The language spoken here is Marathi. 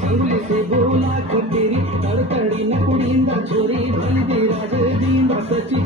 सांगली से बोला खटेरी तड़तड़ी न कुड़ींदा छोरी भली दी राज दींदा सची